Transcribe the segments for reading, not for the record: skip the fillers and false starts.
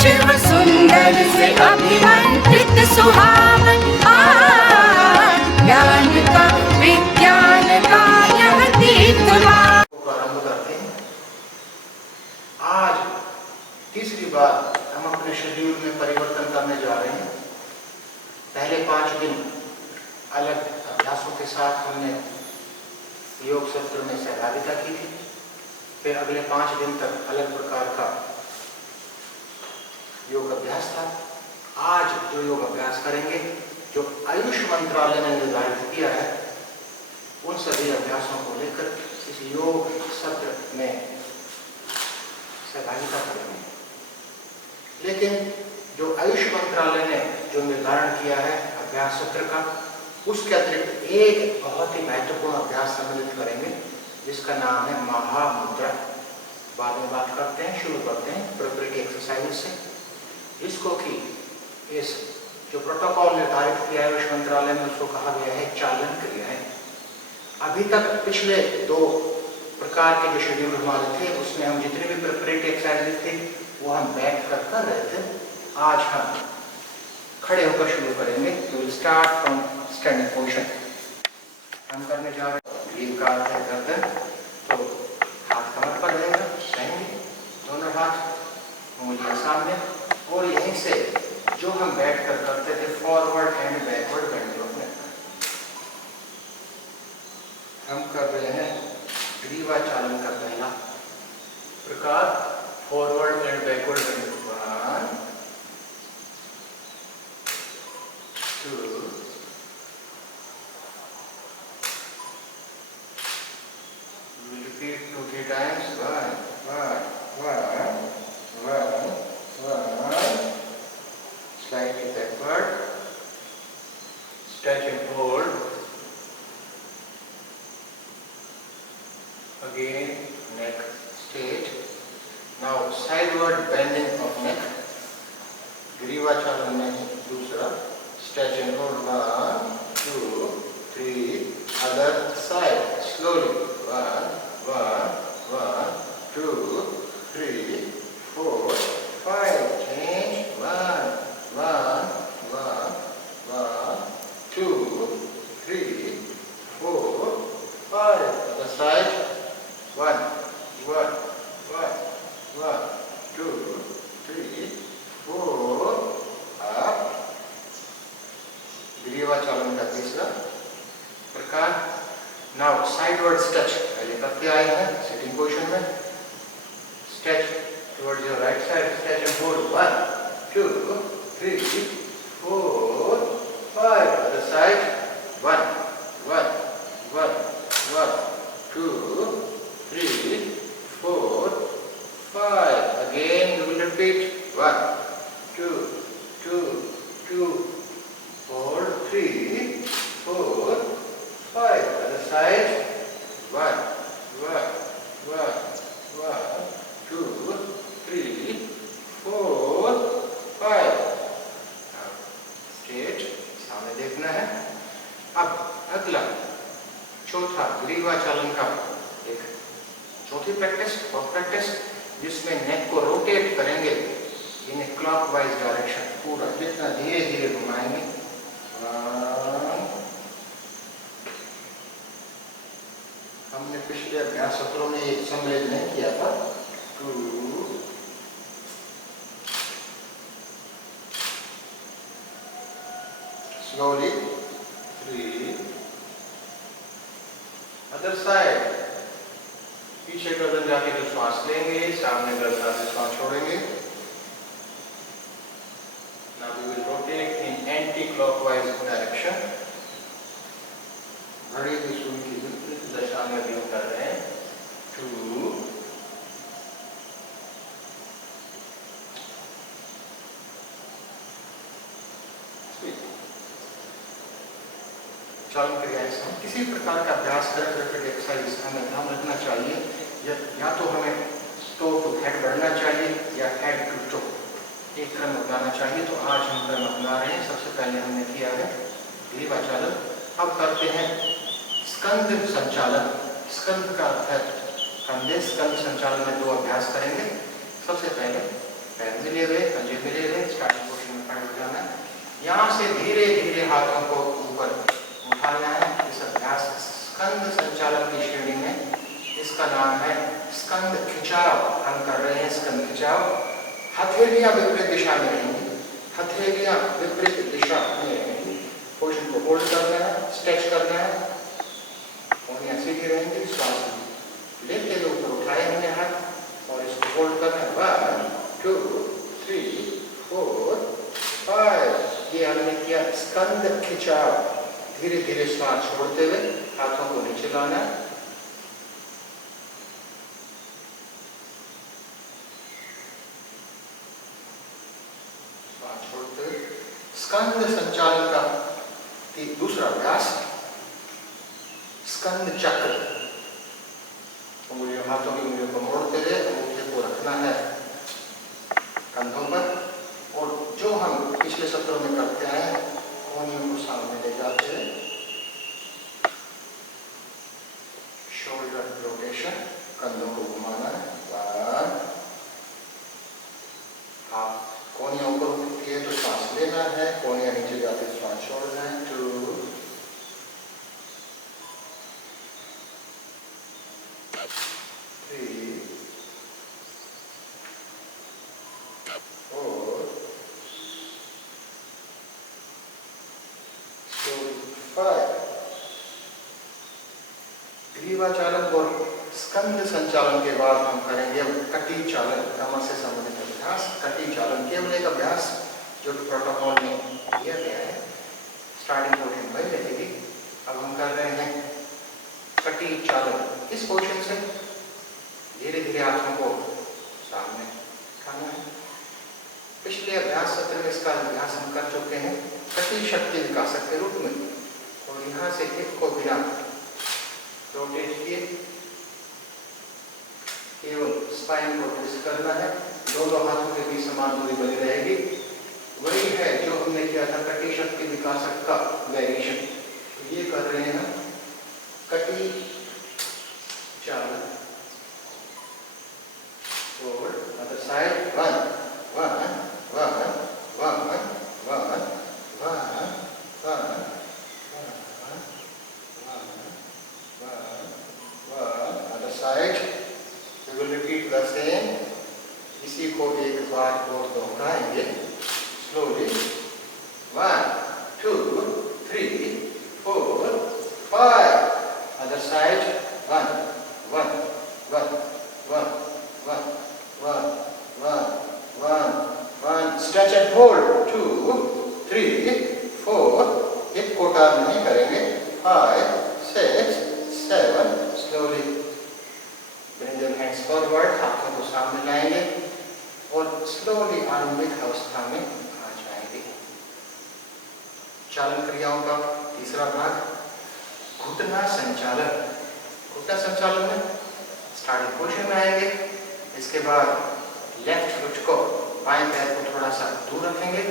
शिव सुंदर से अभिमंत्रित सुहावन ज्ञान का विज्ञान का यह तीर्थमान। प्रारंभ करते हैं। आज तीसरी बार हम अपने शेड्यूल में परिवर्तन करने जा रहे हैं। पहले 5 दिन अलग अभ्यासों के साथ हमने योग सत्र में सहभागिता की थी। फिर अगले 5 दिन तक अलग प्रकार का योग अभ्यास था। आज जो योग अभ्यास करेंगे, जो आयुष मंत्रालय ने निर्धारित किया है, उन सभी अभ्यासों को लेकर इस योग सत्र में सहभागिता करेंगे। लेकिन जो आयुष मंत्रालय ने जो निर्धारण किया है अभ्यास सत्र का, उसके अतिरिक्त एक बहुत ही महत्वपूर्ण अभ्यास सम्मिलित करेंगे जिसका नाम है महामुद्रा। बाद में बात करते हैं, शुरू करते हैं प्रिपरेटरी एक्सरसाइज से, जिसको कि इस जो प्रोटोकॉल निर्धारित किया है आयुष मंत्रालय में, उसको कहा गया है चालन क्रियाएं। अभी तक पिछले 2 प्रकार के जो शेड्यूल हमारे थे, उसमें हम जितने भी प्रिपरेटरी एक्सरसाइज थे वो हम बैठ कर रहे थे। आज हम खड़े होकर शुरू करेंगे। We will start from standing position. हम करने जा रहे हैं ग्रीव का अर्थ है गर्दन, तो हाथ कमर पर रहेगा, रहेंगे दोनों हाथ उंगलियां सामने, और यहीं से जो हम बैठ कर करते थे फॉरवर्ड एंड बैकवर्ड बेंड अपने हम कर रहे हैं ग्रीवा चालन का पहला प्रकार, forward and backward bend. 1 2 repeat 2-3 times. 1 slightly backward, stretch and hold, again neck straight. Now sideward bending of neck, ग्रीवा चालन में दूसरा, stretch and hold, 1 2 3, other side slowly, 1 2 3 4 5, change, 1 2 3 4 5, other side, 1 2 3 4, up। ग्रीवा चालन का तीसरा प्रकार। नाउ साइडवर्ड स्ट्रेच, पहले करते आए हैं सिटिंग पोजीशन में। Stretch towards your right side, stretch and hold, 1 2 3 4 5, other side, 1 2 3 4 5, again you will repeat, 1 2 hold, 3 4 5, other side, 1 2 3 4 5, straight सामने देखना है। अब अगला चौथा ग्रीवा चालन का एक चौथी प्रैक्टिस और प्रैक्टिस, जिसमें नेक को रोटेट करेंगे इन क्लॉकवाइज डायरेक्शन। पूरा जितना धीरे धीरे घुमाएंगे। हमने पिछले अभ्यास सत्रों में ये सम्मिलित नहीं किया था। 2 slowly, 3, other side, पीछे गर्दन जाके तो श्वास लेंगे, सामने गर्दन से श्वास छोड़ेंगे। Now we will rotate in anti-clockwise direction। घड़ी की सुई की विपरीत दिशा में भी कर रहे हैं। 2 चालन क्रियाएं से हम किसी प्रकार का अभ्यास करें, रिपीट एक्सरसाइज, हमें ध्यान रखना चाहिए या तो हमें टो टू हेड बढ़ना चाहिए या हेड टू टो, एक क्रम अपनाना चाहिए। तो आज हम क्रम अपना रहे हैं। सबसे पहले हमने किया है ग्रीवा चालन, अब करते हैं स्कंद संचालन। स्कंद का अर्थ है कंधे। स्कंद संचालन में 2 अभ्यास करेंगे। सबसे पहले पैर मिले हुए, पंजे मिले हुए, स्टार्टिंग पोजीशन में खड़े हो जाना है। यहाँ से धीरे धीरे हाथों को ऊपर उठाना है। इस अभ्यास स्कंद संचालन की श्रेणी में इसका नाम है स्कंद खिंचाव। हम कर रहे हैं स्कंद खिंचाव। हथेलियां विपरीत दिशा में रहेंगी, हथेलियां विपरीत दिशा में रहेंगी। पोजीशन को होल्ड करना है, स्ट्रेच करना है, उंगलियां सीधी रहेंगी, श्वास लेते हुए ऊपर उठाए हमने हाथ और इसको होल्ड करना है। 1 2 3 4 5। ये हमने किया स्कंद खिंचाव। धीरे धीरे श्वास छोड़ते हुए हाथों को नीचे लाना है। श्वास छोड़ते हुए स्कंद संचालन का दूसरा अभ्यास स्कंद चक्र। उंगलियों, हाथों की उंगलियों को मोड़ते हुए अंगूठे को रखना है कंधों पर और जो हम पिछले सत्रों में करते आए हैं कोहनियों को सामने ले जाते हैं। शोल्डर रोटेशन, कंधों को घुमाना है। 1। आप कोहनियों ऊपर उठती है तो सांस लेना है, कोहनियां नीचे जाते श्वास छोड़ना है। 2 3 4 5। ग्रीवा चालन और स्कंद संचालन के बाद हम करेंगे अब कटी चालन, कमर से संबंधित अभ्यास। कटी चालन केवल एक अभ्यास जो प्रोटोकॉल में दिया गया है। स्टार्टिंग पोजीशन वही रहेगी। अब हम कर रहे हैं कटी चालन। इस पोजीशन से धीरे धीरे हाथों को सामने उठाना है। पिछले अभ्यास सत्र में इसका अभ्यास हम कर चुके हैं कटी शक्ति विकासक के रूप में। और यहाँ से हिप को बिना रोटेट किए केवल स्पाइन को ट्विस्ट करना है। दोनों हाथों के बीच समान दूरी बनी रहेगी। वही है जो हमने किया था कटी शक्ति विकासक का वेरिएशन। तो ये कर रहे हैं कटी चालन। और other side 1 1 1 1 1 1 other side. We will repeat the same. इसी को एक बार और दोहराएंगे slowly. 1 2 3 4 5. Other side. 1 1 1 1 1 1 1 1 1. Stretch and hold. 2 3 4. hip को टर्न नहीं करेंगे. 5 6 7. Slowly bring your hands forward. हाथों को सामने लाएंगे और स्लोली आरंभिक अवस्था में आ जाएंगे। चालन क्रियाओं का तीसरा भाग घुटना संचालन। घुटना संचालन में स्टार्टिंग पोजीशन में आएंगे। इसके बाद लेफ्ट फुट को, बाएं पैर को थोड़ा सा दूर रखेंगे,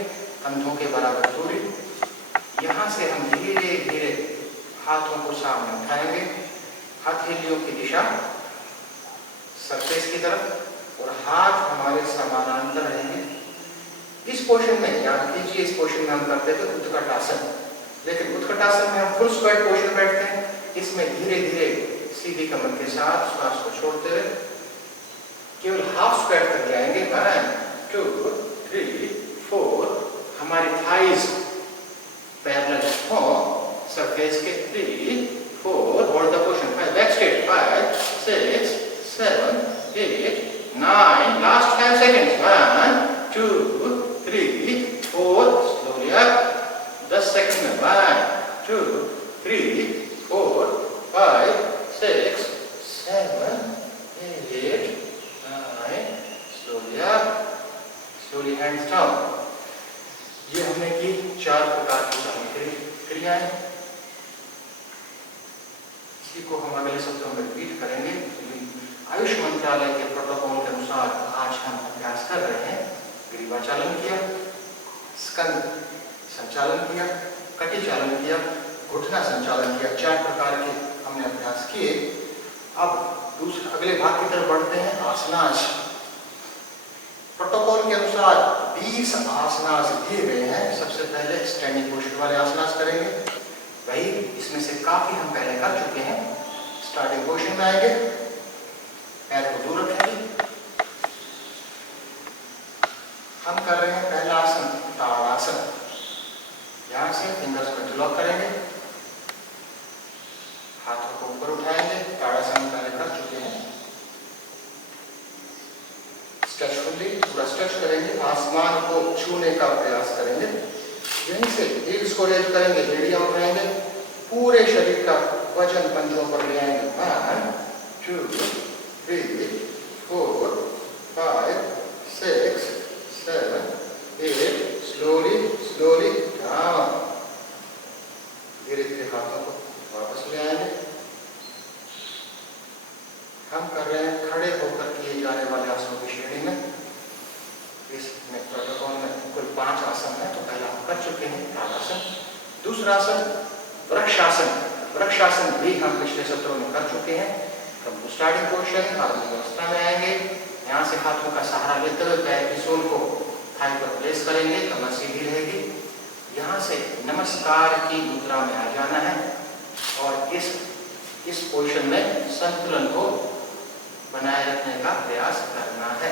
कंधों के बराबर दूरी। यहाँ से हम धीरे धीरे हाथों को सामने उठाएंगे। हथेलियों की दिशा सरफेस की तरफ और हाथ हमारे समानांतर रहेंगे। इस पोजीशन में याद कीजिए, इस पोजीशन में हम करते थे उत्कटासन, लेकिन उत्कटासन में हम फुल स्क्वाट पोजीशन बैठते हैं। इसमें धीरे धीरे सीधी कमर के साथ श्वास को छोड़ते हुए केवल हाफ स्क्वाट तक जाएंगे। 1 2 3 4। हमारी थाइज पैरेलल हो सरफेस के। 3 4। Hold the position. 5 back straight. 5 6 7 8 9. Last 5 seconds. 1 2 3 4. slowly up. 10 seconds में 1 2 3 4 5 6 7 8 9. slowly up. slowly hands down. ये हमने की 4 प्रकार की चालन क्रियाएं। इसी को हम अगले सत्रों में रिपीट करेंगे। आयुष मंत्रालय के प्रोटोकॉल के अनुसार आज हम अभ्यास कर रहे हैं। ग्रीवा चालन किया, स्कंद संचालन किया, कटी चालन किया, घुटना संचालन किया। 4 प्रकार के हमने अभ्यास किए। अब अगले भाग की तरफ बढ़ते हैं, आसनाज। प्रोटोकॉल के अनुसार 20 आसनास दिए गए हैं। सबसे पहले स्टैंडिंग पोजीशन वाले आसनास करेंगे, वही इसमें से काफी हम पहले कर चुके हैं। स्टार्टिंग पोजीशन में आएंगे, पैर को दूर रखेंगे। हम कर रहे हैं पहला आसन ताड़ासन। यहां से फिंगर्स को इंटरलॉक करेंगे, हाथों को ऊपर उठाएंगे। ताड़ासन पहले कर चुके हैं। स्ट्रेच फुल्ली पूरा स्ट्रेच करेंगे, आसमान को छूने का प्रयास करेंगे। यहीं से हील्स को रेज करेंगे, एड़ियां उठाएंगे, पूरे शरीर का वजन पंजों पर ले आएंगे। 1 2 3 4 5 6 7 8 स्लोली स्लोली डाउन। धीरे धीरे हाथों को वापस ले आएंगे। हम कर रहे हैं खड़े होकर किए जाने वाले आसनों की श्रेणी में। इसमें प्रोटोकॉल में कुल 5 आसन है, तो पहला हम कर चुके हैं ताड़ासन। दूसरा आसन वृक्षासन। वृक्षासन भी हम पिछले सत्रों में कर चुके हैं। हम स्टार्टिंग पोजीशन अवस्था में आएंगे। यहाँ से हाथों का सहारा लेते हुए पैर की सोल को थाई पर प्लेस करेंगे, कमर सीधी रहेगी। यहाँ से नमस्कार की मुद्रा में आ जाना है और इस पोजीशन में संतुलन को बनाए रखने का प्रयास करना है।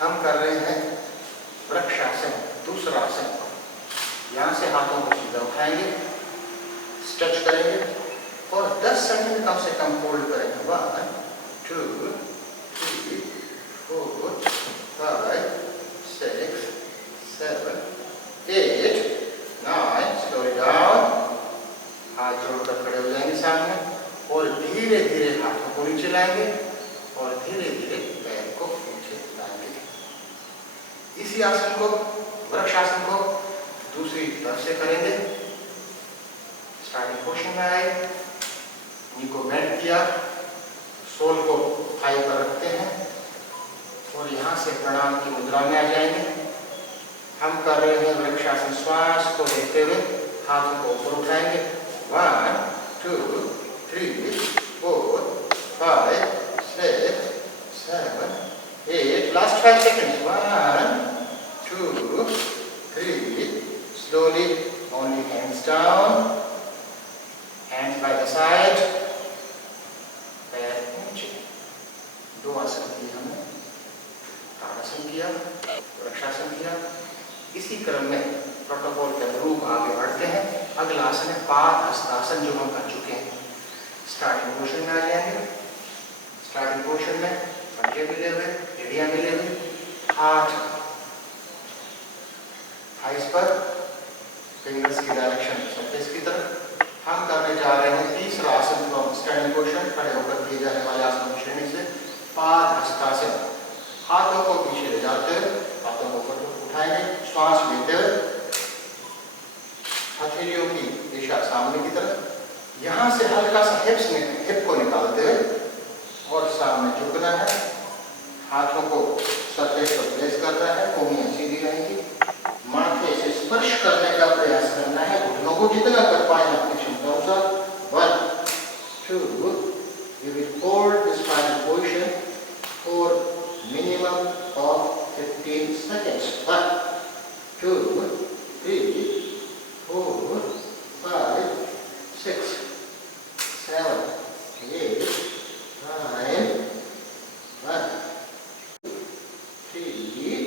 हम कर रहे हैं वृक्षासन, दूसरा आसन। यहाँ से हाथों को सीधा उठाएंगे, स्ट्रेच करेंगे और 10 सेकंड कम से कम होल्ड करेंगे। 1 2 3 4 5 6 7 8 9 स्लोली डाउन। हाथ जोड़कर खड़े हो जाएंगे सामने और धीरे धीरे हाथों को नीचे लाएंगे और धीरे धीरे पैर को नीचे लाएंगे। इसी आसन को, वृक्षासन को दूसरी तरफ से करेंगे। स्टार्टिंग पोजीशन में आए, नी को बेंड किया, सोल को थाई पर रखते हैं और यहाँ से प्रणाम की मुद्रा में आ जाएंगे। हम कर रहे हैं वृक्षासन। श्वास को लेते हुए हाथों को ऊपर उठाएंगे। 1 2 3 4 5 6 7 8 last 5 seconds। 1 2 3 slowly, only hands down, hands by the side, पैर नीचे। 2 आसन किए हमने, ताड़ासन किया, वृक्षासन किया। इसी क्रम में प्रोटोकॉल के अनुरूप आगे बढ़ते हैं। अगला आसन है पादहस्तासन, जो हम कर चुके हैं। स्टार्टिंग पोजीशन में आ जाएंगे। स्टार्टिंग पोजीशन में पंजे मिले हुए, एड़ियां मिले हुए, हाथ थाइस पर, फिंगर्स की डायरेक्शन सरफेस की तरफ। हम करने जा रहे हैं तीसरा आसन फ्रॉम स्टैंडिंग पोजीशन, खड़े होकर किए जाने वाले आसनों की श्रेणी से पादहस्तासन। हाथों को पीछे ले जाते हुए हाथों को ऊपर उठाएंगे, श्वास लेते हुए हथेलियों की दिशा सामने की तरफ। यहाँ से हल्का सा हिप को निकालते हुए और सामने झुकना है। हाथों को सरफेस पर प्लेस करना है, कोहनियां सीधी रहेंगी। माथे से स्पर्श करने का प्रयास करना है, घुटनों को जितना कर पाए अपनी क्षमता अनुसार। 1 2 you will hold this final position for minimum of 15 seconds. 1 2 3 4 5 6 7 8 9 1 3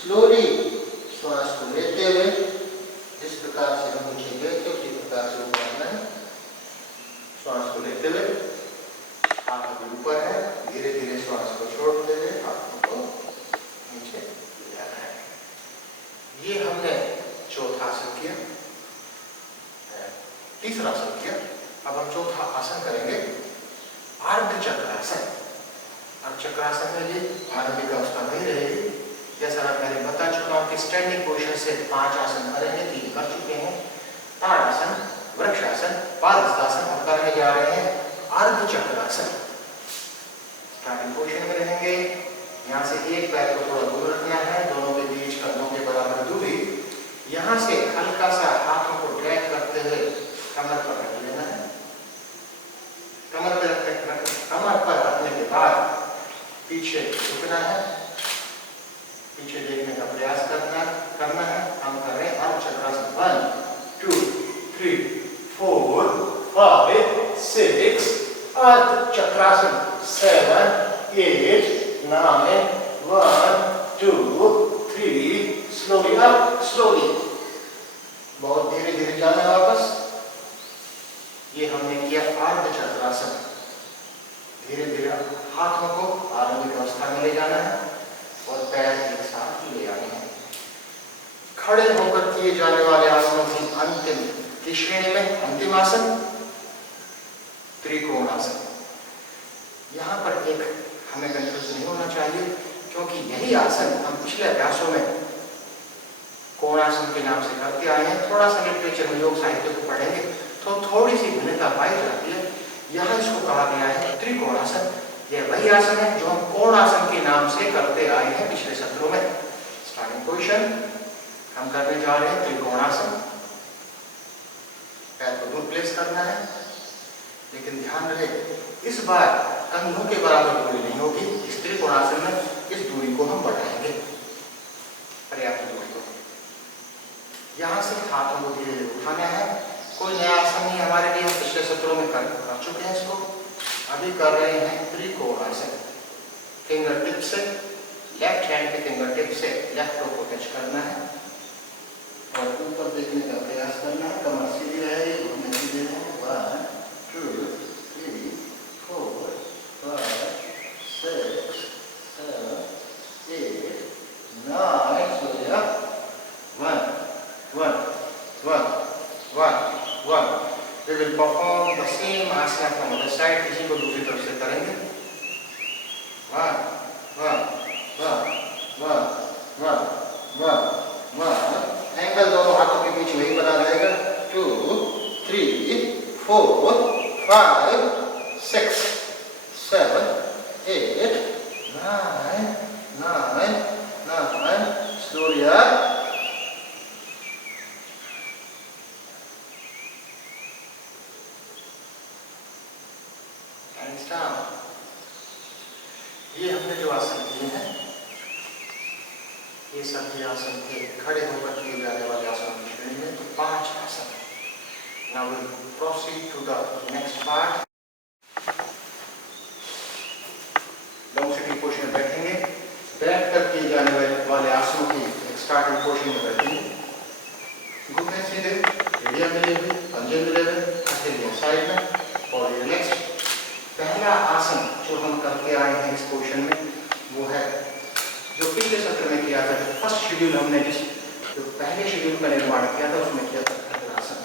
slowly श्वास को लेते हुए जिस प्रकार से हम नीचे गए थे उसी प्रकार से ऊपर आना है। श्वास को लेते हुए हाथ अभी ऊपर है, धीरे धीरे श्वास को छोड़ते हुए हाथों को नीचे ले जाना है। ये हमने चौथा आसन किया, तीसरा आसन किया। अब हम चौथा आसन करेंगे अर्ध चक्रासन। अर्ध चक्रासन में भी मानविक अवस्था वही रहेगी जैसा मैं पहले बता चुका हूं कि स्टैंडिंग पोजीशन से 5 आसन करेंगे, 3 कर चुके हैं। ताड़ासन, वृक्षासन, पादहस्तासन। हम करने जा रहे हैं अर्ध चक्रासन। स्टार्टिंग पोजीशन में रहेंगे। यहाँ से एक पैर को थोड़ा दूर रखना है, दोनों के बीच कंधों के बराबर दूरी। यहाँ से हल्का सा हाथों को ड्रैग करते हुए कमर पर रख लेना है। कमर पर रखने के बाद पीछे झुकना है पीछे देखने का प्रयास करना है। हम कर रहे हैं अर्ध चक्रासन। 1 2 3 4 5 6 अर्ध चक्रासन। 7 8 9 1 2 3 स्लोली अप, स्लोली, बहुत धीरे धीरे जाना है वापस। ये हमने किया अर्ध चक्रासन। धीरे धीरे हाथों को आरंभिक अवस्था में ले जाना है और पैर एक साथ ले आने हैं। खड़े होकर किए जाने वाले आसनों की अंतिम की श्रेणी में अंतिम आसन त्रिकोण आसन। यहाँ पर एक हमें कंफ्यूज नहीं होना चाहिए, क्योंकि यही आसन हम पिछले अभ्यासों में कोणासन के नाम से करते आए हैं। थोड़ा सा लिटरेचर में योग साहित्य को पढ़ेंगे तो थोड़ी सी भिन्नता पाई जाती है। यहाँ इसको कहा गया है त्रिकोणासन। यह वही आसन है जो हम कोणासन के नाम से करते आए हैं पिछले सत्रों में। स्टार्टिंग पोजीशन हम करने जा रहे हैं त्रिकोणासन। पैर को दूर प्लेस करना है, लेकिन ध्यान रहे इस बार कंधों के बराबर दूरी नहीं होगी। इस त्रिकोणासन में इस दूरी को हम बढ़ाएंगे, पर्याप्त दूरी को। यहाँ से हाथों को धीरे धीरे उठाना है। कोई नया आसन नहीं हमारे लिए, हम पिछले सत्रों में कर चुके हैं इसको। अभी कर रहे हैं त्रिकोणासन। फिंगर टिप से, लेफ्ट हैंड के फिंगर टिप से लेफ्ट रो को टच करना है और ऊपर देखने का प्रयास करना है। कमर सीधी रहे, घुटने सीधे रहे। 1 2 3 4 5 6 7 8 9 सोया 1 1 1 1 1। We will perform the same asana from other side। इसी को दूसरी तरफ से करेंगे। 1 1 1 1 1 1 1। एंगल दोनों हाथों के बीच वही बना रहेगा। 2 3 4 5 6 7 8 9 9 9। slowly up। ये हमने जो आसन किए हैं ये सभी आसन थे खड़े होकर किए जाने वाले आसनों की श्रेणी में। तो 5 आसन। Now we'll proceed to the next part। Long sitting position में बैठेंगे। बैठकर किए जाने वाले आसनों की एक स्टार्टिंग पोजीशन में बैठेंगे। घुटने सीधे, एड़ियां मिले हुए, पंजे मिले हुए, हथेलियां साइड में, बॉडी रिलैक्स। पहला आसन जो हम करते आए हैं इस पोजीशन में वो है जो पिछले सत्र में किया था। जो फर्स्ट शेड्यूल हमने जो पहले शेड्यूल का निर्माण किया था उसमें किया था भद्रासन।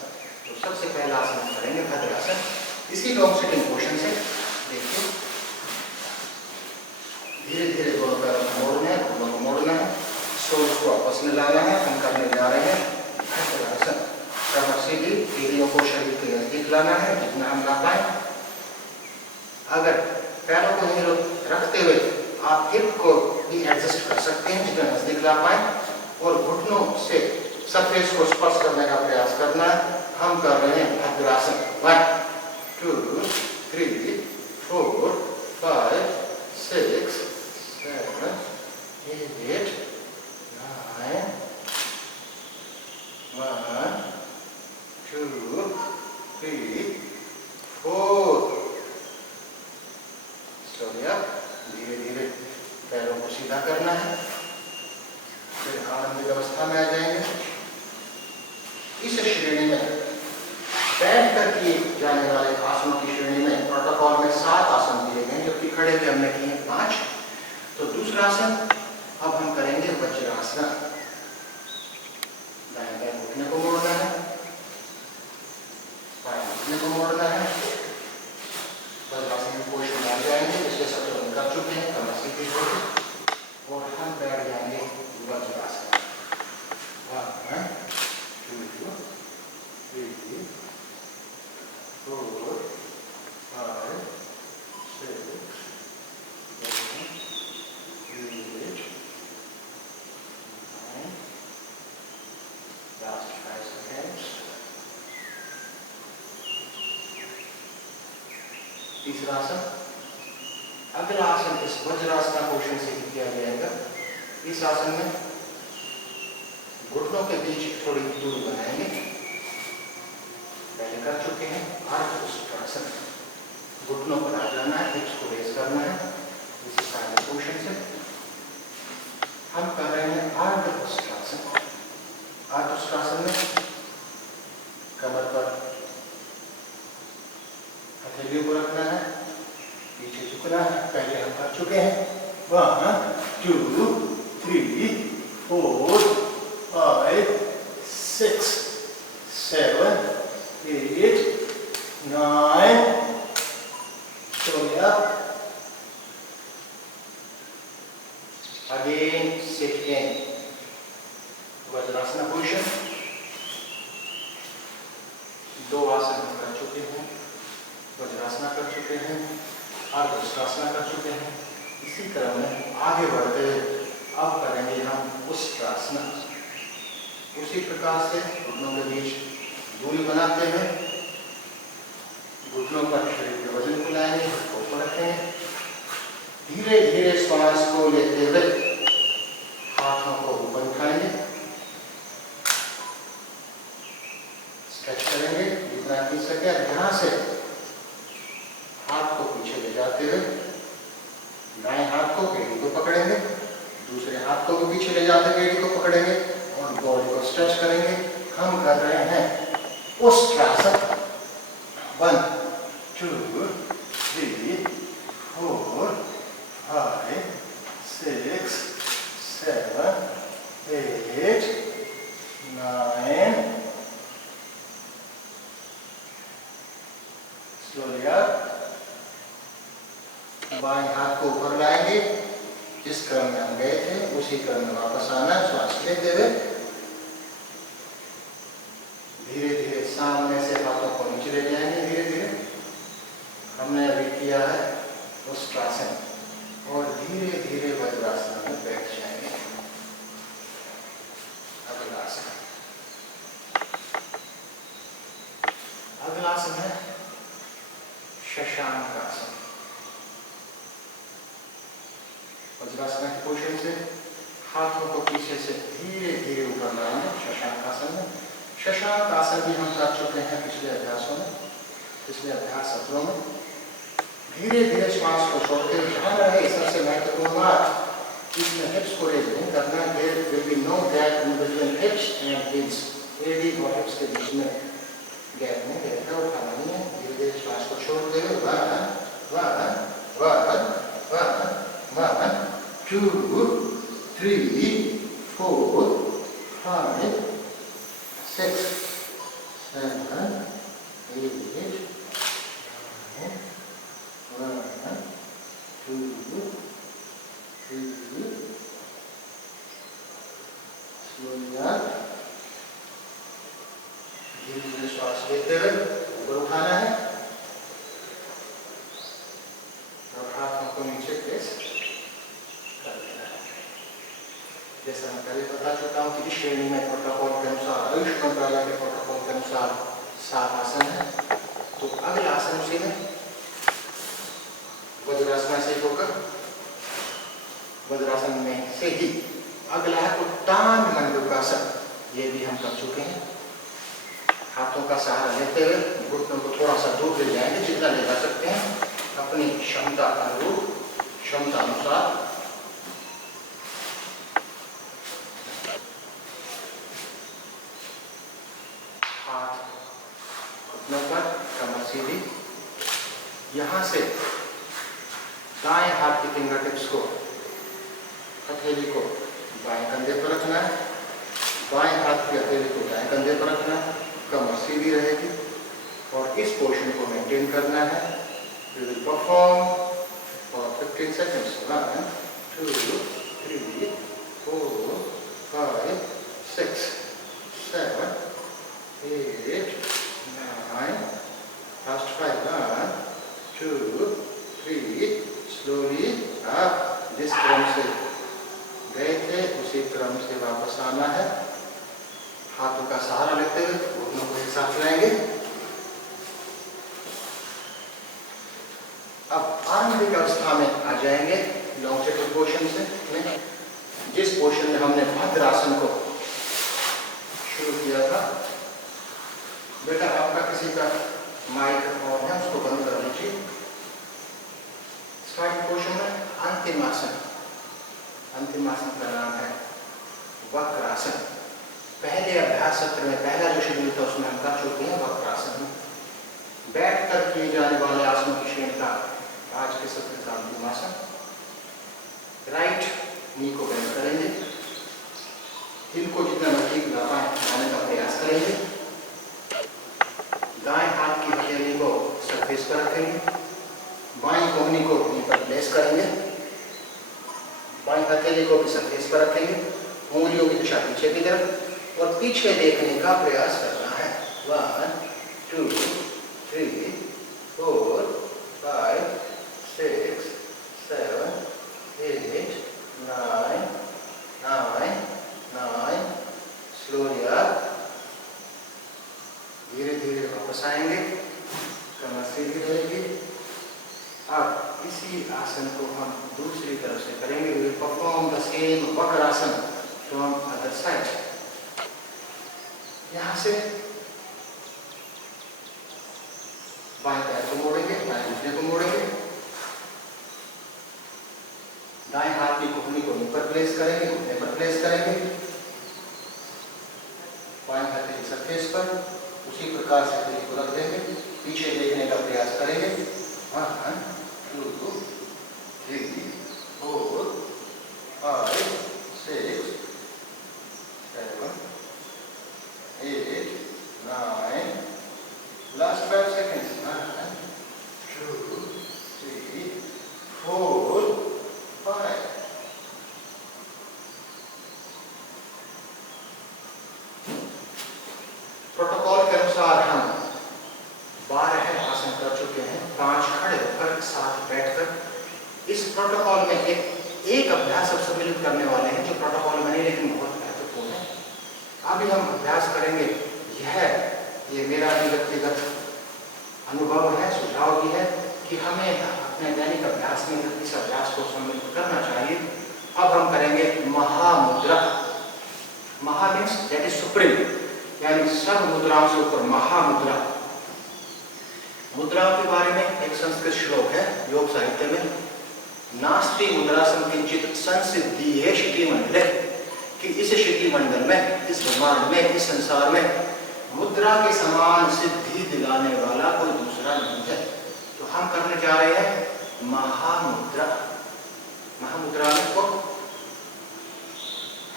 तो सबसे पहला आसन हम करेंगे भद्रासन। इसी लॉन्ग सिटिंग पोजीशन से देखिए धीरे धीरे दोनों पैरों को मोड़ना है, घुटनों को मोड़ना है, शोल्डर को आपस में लाना है। हम करने जा रहे हैं भद्रासन। कमर सीधी, एड़ियों को शरीर के नजदीक लाना है जितना हम ला पाए। अगर पैरों को नहीं रखते हुए आप हिप को भी एडजस्ट कर सकते हैं जितना नजदीक ला पाए, और घुटनों से सरफेस को स्पर्श करने का प्रयास करना है। हम कर रहे हैं भद्रासन। 1 2 3 4 5 6 7 8 9 1 2 3 4। धीरे धीरे पैरों को सीधा करना है। फिर आरंभिक अवस्था में आ जाएंगे। इस श्रेणी में बैठकर किए जाने वाले आसनों की श्रेणी में प्रोटोकॉल में 7 आसन दिए गए, जबकि खड़े में हमने किए 5। तो दूसरा आसन अब हम करेंगे वज्रासन। दाएं पैर घुटने को मोड़ना है, बाएं घुटने को मोड़ना है। वज्रासन की पोजीशन में आ जाएंगे। पिछले सत्र में कर चुके हैं। कमर सीधी होगी और हम बैठ जाएंगे वज्रासन। 1 2 3 4 5 6 7 8 9। Last 5 seconds। तीसरा आसन। अगला आसन इस वज्रासन पोजीशन से ही किया जाएगा। इस आसन में घुटनों के बीच थोड़ी दूरी बनाएंगे, पहले कर चुके हैं। आसन, घुटनों पर आ जाना है, हिप्स को रेज करना है इस स्टैंडिंग पोजीशन से। हम कर रहे हैं आर्धपुष्टासन। आर्धपुष्टासन में कमर पर हथेलियों को रखना है, पीछे झुकना है, पहले हम कर चुके हैं। 1 2 3 4 5 6 7 8 9 slowly up. Again, sit in. Vajrasana position. 2 आसन हम कर चुके हैं, वज्रासना कर चुके हैं, अर्धउष्ट्रासना कर चुके हैं। इसी क्रम में आगे बढ़ते हुए अब करेंगे हम उष्ट्रासना। उसी प्रकार से घुटनों के बीच दूरी बनाते हुए घुटनों पर शरीर के वजन को लाएंगे, ऊपर रखेंगे, धीरे धीरे श्वास को लेते हुए हाथों को ऊपर उठाएंगे, स्ट्रेच करेंगे जितना खींच सके। यहां से हाथ को पीछे ले जाते हुए दाएं हाथ को बेड़ी को पकड़ेंगे, दूसरे हाथ को भी पीछे ले जाते बेड़ी को पकड़ेंगे और बॉडी को स्ट्रेच करेंगे। हम कर रहे हैं उष्ट्रासन। 1 2 3 4 5 6 7 8 9 slowly up। बाएं हाथ को ऊपर लाएंगे, जिस क्रम में हम गए थे उसी क्रम में वापस आना। श्वास लेते हुए धीरे धीरे सामने से हाथों को नीचे ले जाएंगे। धीरे धीरे हमने अभी किया है उष्ट्रासन और धीरे धीरे वज्रासन में बैठ जाएंगे। अगला आसन, अगला आसन है शशांक आसन। वज्रासन की पोजीशन से हाथों को पीछे से धीरे धीरे ऊपर लाएंगे शशांक आसन में। शशांक आसन भी हम कर चुके हैं पिछले अभ्यासों में, पिछले अभ्यास सत्रों में। धीरे धीरे श्वास को छोड़ते हुए ध्यान रहे, सबसे महत्वपूर्ण बात, इसमें हिप्स को रेज नहीं करना। There will be no gap between hips and hips. एडी और हिप्स के बीच में गैप नहीं रहेगा, उठाना नहीं है। धीरे धीरे श्वास को छोड़ते हुए 1 2 3 4 5 6 7 8 9 1 2 3 slowly up। धीरे धीरे श्वास लेते हुए ऊपर उठाना है और हाथों को नीचे प्रेस कर देना है। जैसा मैं पहले बता चुका हूँ कि इस श्रेणी में प्रोटोकॉल के अनुसार, आयुष मंत्रालय के प्रोटोकॉल के अनुसार 7 आसन है। तो अगला आसन उसी में वज्रासन से होकर वज्रासन में से ही अगला है उत्तान मंडूकासन। ये भी हम कर चुके हैं। हाथों का सहारा लेते हुए घुटनों को थोड़ा सा दूर ले जाएंगे, जितना ले जा सकते हैं अपनी क्षमता अनुरूप, क्षमता अनुसार। हाथ घुटनों पर, कमर सीधी। यहां से दाएं हाथ की फिंगर टिप्स को, हथेली को बाएं कंधे पर रखना है, बाएं हाथ की हथेली को दाएं कंधे पर रखना है, कमर सीधी रहेगी और इस पोजीशन को मेंटेन करना है। We will perform for 15 seconds. 1 2 3 4 5 6 7 8 9 Last 5 1 2 3 slowly up। जिस क्रम से गए थे उसी क्रम से वापस आना है। हाथों का सहारा लेते हुए घुटनों को एक साथ लाएंगे। अब आरंभिक अवस्था में आ जाएंगे लॉन्ग पोजीशन से, जिस हमने भद्रासन को शुरू किया था। बेटा आपका किसी का माइक ऑन है, उसको बंद कर लीजिए। स्टार्टिंग पोर्शन में अंतिम आसन, अंतिम आसन का नाम है वक्रासन। पहले अभ्यास सत्र में पहला जो शेड्यूल था उसमें हम कर चुके हैं वक्रासन। बैठ कर किए जाने वाले आसनों की श्रेणी का आज के सत्र का अंतिम आसन। राइट नी को बेंड करेंगे, हिल को जितना नजदीक लाने का प्रयास करेंगे। दाएं हाथ की हथेली को सरफेस पर रखेंगे, बाईं कोहनी को नी पर प्लेस करेंगे, बाईं हथेली को भी सरफेस पर रखेंगे, उंगलियों की दिशा पीछे की तरफ और पीछे देखने का प्रयास करना है। 1 2 3 4 5 6 7 8 9 9 9। स्लोली अप, धीरे धीरे वापस आएंगे, कमर सीधी रहेगी। अब इसी आसन को हम दूसरी तरफ से करेंगे। We will perform the same Vakrasana from other side। यहाँ से बाएं पैर को मोड़ेंगे, बाएं घुटने को मोड़ेंगे, दाएं हाथ की घुटने को नी पर प्लेस करेंगे, घुटने पर प्लेस करेंगे, बाएं हाथ की सरफेस पर उसी प्रकार से हथेली को रख देंगे, पीछे देखने का प्रयास करेंगे। 1 2 3 4 5 6 7 8 9। Last 5 seconds। 1 2 3 4 5। प्रोटोकॉल के अनुसार हम 12 आसन कर चुके हैं, 5 खड़े होकर 7 बैठकर। इस प्रोटोकॉल में एक अभ्यास अब सम्मिलित करने वाले हैं जो प्रोटोकॉल में नहीं लेकिन बहुत महत्वपूर्ण है। अभी हम अभ्यास करेंगे। ये मेरा भी व्यक्तिगत अनुभव है, सुझाव भी है कि हमें अपने दैनिक अभ्यास में इस अभ्यास को सम्मिलित करना चाहिए। अब हम करेंगे महामुद्रा। महा मीन्स दैट इज सुप्रीम, यानी सब मुद्राओं से ऊपर महामुद्रा। मुद्राओं के बारे में एक संस्कृत श्लोक है योग साहित्य में, नास्ति मुद्रासं किंचित संसिद्धि शिखी मंडले, कि इस शिखी मंडल में, इस ब्रह्मांड में, इस संसार में मुद्रा के समान सिद्धि दिलाने वाला कोई दूसरा नहीं है। तो हम करने जा रहे हैं महामुद्रा। महामुद्रा में को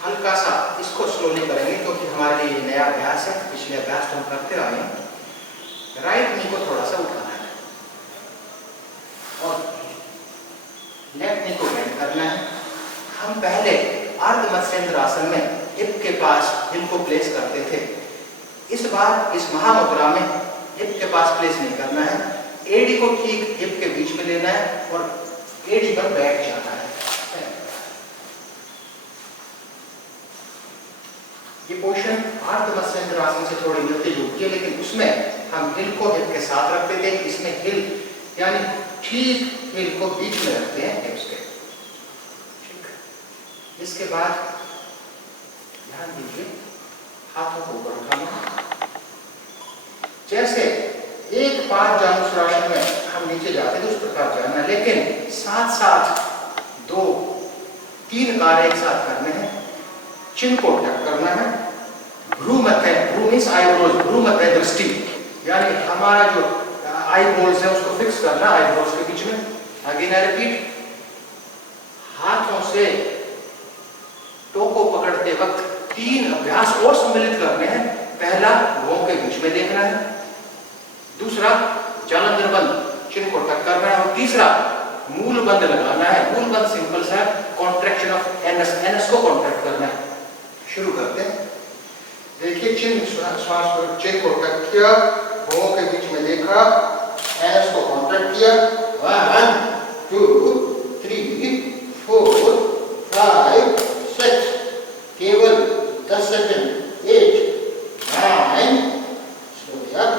हल्का सा इसको स्लोली करेंगे क्योंकि हमारे लिए ये नया अभ्यास है, पिछले अभ्यास तो हम करते आए हैं। राइट नी को थोड़ा सा उठाना है और लेफ्ट नी को बेंड करना है। हम पहले अर्ध मत्स्येंद्र आसन में हिप के पास हिल को प्लेस करते थे। इस बार इस महामुद्रा में हिप के पास प्लेस नहीं करना है, एडी को ठीक हिप के बीच में लेना है और एडी पर बैठ जाना है। ये पोर्शन अर्ध मत्स्येंद्र आसन से थोड़ी मिलती जुलती है, लेकिन उसमें हम हिल को हिप के साथ रखते थे। इसमें हिल यानी ठीक हिल को बीच में रखते हैं हिप्स के। ठीक। इसके बाद ध्यान दीजिए, हाथों को ऊपर उठाना। जैसे एक पादजानुश्रासन में हम नीचे जाते थे उस प्रकार जाना, लेकिन साथ साथ 2-3 कार्य एक साथ करने हैं। चिन को टक करना है, भ्रू मध्य, भ्रू मीन्स आईब्रोज, भ्रू मध्य दृष्टि, यानी हमारा जो आईब्रोज है उसको फिक्स करना आईब्रोज के बीच में। अगेन आई रिपीट, हाथों से टो को पकड़ते वक्त 3 अभ्यास और सम्मिलित करने हैं। पहला भौं के बीच में देखना है, दूसरा जालंधर बंद चिन्ह को टक करना है और तीसरा मूल बंद लगाना है। मूल बंद सिंपल सा कॉन्ट्रैक्शन ऑफ एनएस, एनएस को कॉन्ट्रैक्ट करना है। शुरू करते हैं। देखिए चिन्ह श्वास चिन्ह को टक किया, भौं के बीच में देखा, एनएस को कॉन्ट्रैक्ट किया। 1 2 3 4 5 6, केवल 10 second. 8 9, slowly up,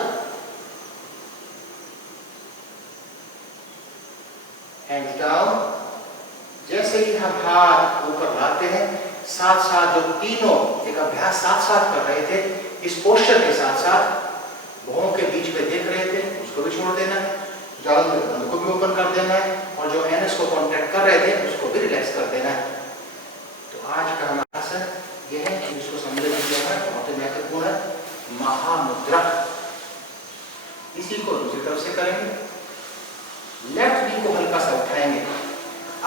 hands down. जैसे ही हम हाथ ऊपर लाते हैं, साथ साथ जो तीनों एक अभ्यास साथ साथ कर रहे थे, इस पोस्चर के साथ साथ भौं के बीच में देख रहे थे, उसको भी छोड़ देना है, जालंधर बंद को भी ओपन कर देना है, और जो एनएस को कॉन्ट्रैक्ट कर रहे थे उसको भी रिलैक्स कर देना है। तो आज का हमारा आसन यह है, जिसको सम्मिलित किया है, बहुत ही महत्वपूर्ण है, महामुद्रा। इसी को दूसरी तरफ से करेंगे, लेफ्ट नी को हल्का सा उठाएंगे।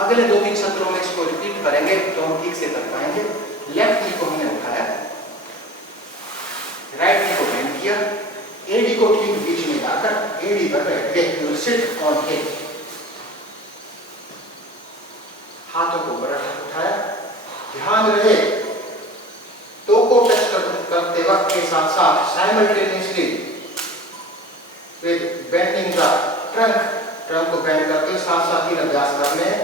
अगले 2-3 सत्रों में इसको रिपीट करेंगे तो हम ठीक से कर पाएंगे। लेफ्ट नी को हमने उठाया, राइट नी को बेंड किया, एडी को ठीक बीच में लाकर एडी पर बैठ गए, you will sit on hip. हाथों को ऊपर उठाया, ध्यान रहे टो को टच करते वक्त के साथ साथ simultaneously with bending the trunk को बेंड करके साथ साथ ही अभ्यास करने हैं।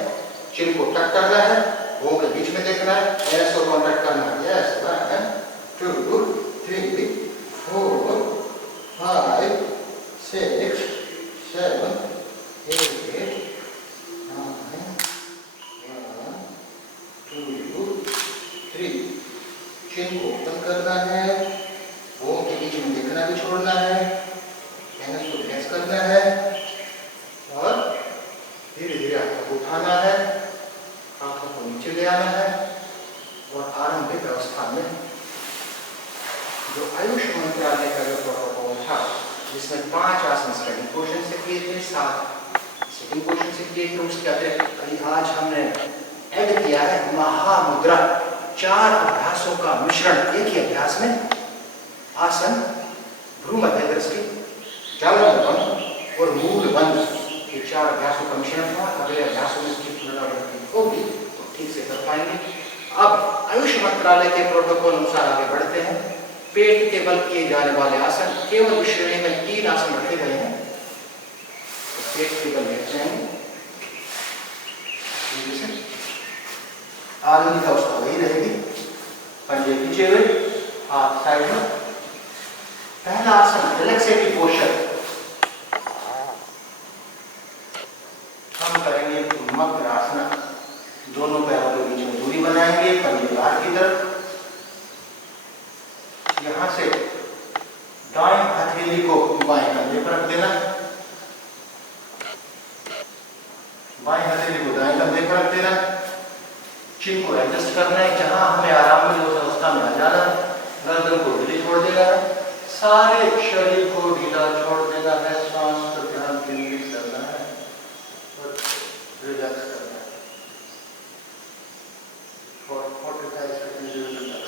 चिन को टच करना है, भौं के बीच में देखना है, एस को कॉन्ट्रैक्ट करना है। यस, 1 2 3 4 5 6 7 8 9 1 2 3। चिन को ओपन करना है, भौं के बीच में देखना भी छोड़ना है, एनएस को रिलैक्स करना है और धीरे धीरे हाथों को उठाना है, हाथों को नीचे ले आना है और आरंभिक अवस्था में जो आयुष मंत्रालय का जो प्रोटोकॉल था, जिसमें 5 आसन स्टैंडिंग पोजीशन से किए थे, 7 सिटिंग पोजीशन से किए थे, उसके अतिरिक्त आज हमने ऐड किया है महामुद्रा। 4 अभ्यासों का मिश्रण एक ही अभ्यास में, आसन, भ्रूमध्य दृष्टि, जालंधर बंद और मूल बंद, ये 4 अभ्यासों का मिश्रण था। अगले अभ्यासों में इसकी पुनरावृत्ति होगी तो ठीक से कर पाएंगे। अब आयुष मंत्रालय के प्रोटोकॉल अनुसार आगे बढ़ते हैं। पेट के बल किए जाने वाले आसन, केवल इस श्रेणी में 3 आसन रखे गए हैं। तो पेट के बल बैठ जाएंगे, आरंभिक अवस्था वही रहेगी, पंजे पीछे हुए, हाथ साइड में। पहला आसन रिलैक्सेटिव पोस्चर, हम करेंगे मकरासन। दोनों पैरों के बीच में दूरी बनाएंगे, पंजे बाहर की तरफ। यहां से दाएं हथेली को बाएं कंधे पर रख देना, बाएं हथेली को दाएं कंधे पर रख देना। चिन को एडजस्ट करना है, जहां हमें आराम मिले उस अवस्था में आ जाना है। गर्दन को ढीली छोड़ देना है, सारे शरीर को ढीला छोड़ देना है, सांस पर ध्यान केंद्रित करना है और रिलैक्स करना है। For 45 seconds you will relax.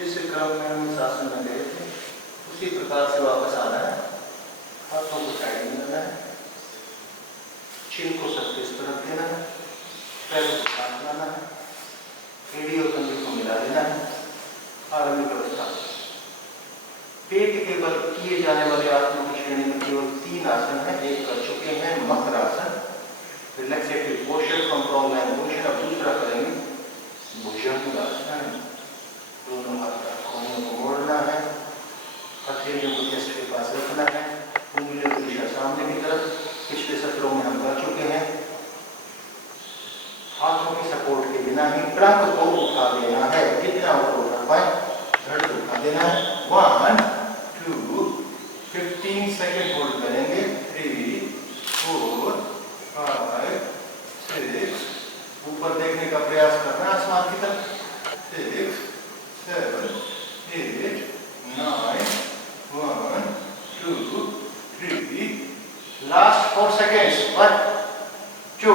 जिस क्रम में हम आसन में गए थे उसी प्रकार से वापस आना है। हाथों को साइड में लेना है, चिन को सरफेस पर रख देना है, पैरों को साथ लाना है, एड़ी और कंधे को मिला देना है। आरंभिक अवस्था, पेट के बल किए जाने वाले आसनों की श्रेणी में केवल 3 आसन है, एक कर चुके हैं, मकरासन, relaxative posture, control line posture. अब दूसरा करेंगे भुजंगासन। दोनों हाथ कोहनियों को मोड़ना है, हथेलियों को चेस्ट के पास रखना है, उंगलियों की दिशा सामने की तरफ। पिछले सत्रों में हम कर चुके हैं। हाथों की सपोर्ट के बिना ही ट्रंक को उठा देना है, कितना ऊपर उठा पाए, धड़ को उठा देना है। 1 2 15 सेकेंड होल्ड करेंगे, 3 4 5 6, ऊपर देखने का प्रयास करना आसमान की तरफ, 6 7 8 9 1 2 3। लास्ट 4 seconds, 1 2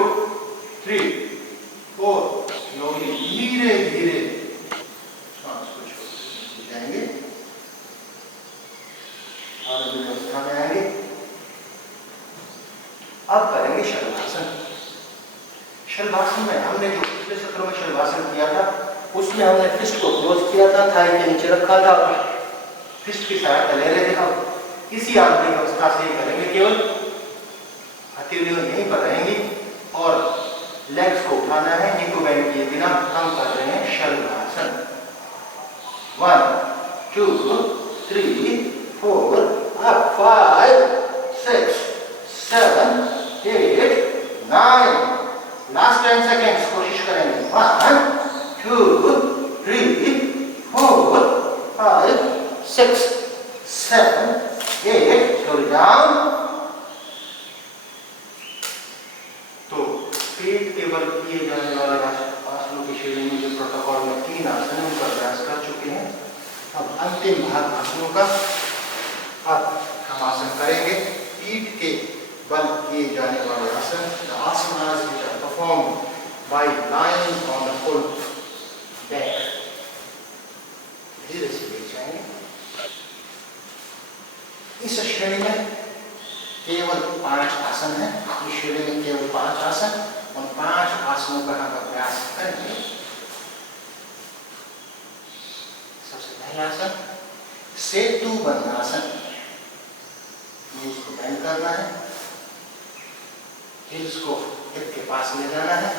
अब करेंगे शलभासन। शलभासन में हमने जो पिछले सत्र में शलभासन किया था उसमें हमने फिस्ट को क्लोज किया था, थाई के नीचे रखा था, फिस्ट की सहायता ले रहे थे। अब इसी आंतरिक अवस्था से करेंगे, केवल हथेलियां यहीं पर रहेंगी और लेग्स को उठाना है, नीको बैंड किए बिना हम कर रहे हैं शलभासन। 1 2 3 4 up 5 6 7 8 9 लास्ट 10 सेकेंड्स कोशिश करेंगे। 1 2 3 4 5 6 7 8 slowly down। तो पेट के बल किए जाने वाले आसनों की श्रेणी में जो प्रोटोकॉल में 3 आसन उनका अभ्यास कर चुके हैं। अब अंतिम भाग आसनों का, अब हम आसन करेंगे पीठ के बल किए जाने वाले आसन। The asanas which are performed by lying on the full back। धीरे से लेट जाएंगे। इस श्रेणी में केवल 5 आसन है। इस श्रेणी में केवल 5 आसन, उन 5 आसनों का हम अभ्यास करेंगे। सबसे पहला आसन सेतु बंध आसन। उसको बैंड करना है, हिल्स को हिप के पास ले जाना है,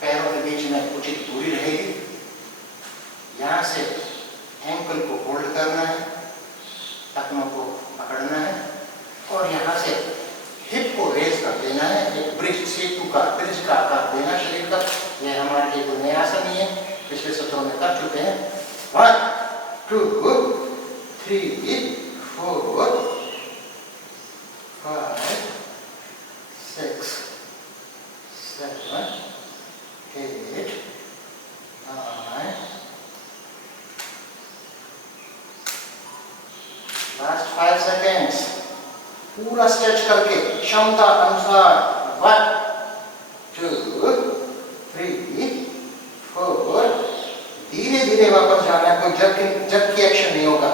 पैरों के बीच में उचित दूरी रहेगी। यहाँ से एंकल को होल्ड करना है, टखनों को पकड़ना है और यहाँ से हिप को रेज कर देना है। एक ब्रिज, सेतु का ब्रिज का आकार देना शरीर का। यह हमारे लिए कोई नया आसन नहीं है, पिछले सत्रों में कर चुके हैं। 1 2 3 4 5 6 7 8 9 लास्ट 5 सेकेंड्स पूरा स्ट्रेच करके क्षमता अनुसार। 1 2 3 4 धीरे धीरे वापस जाना है, कोई झटके एक्शन नहीं होगा,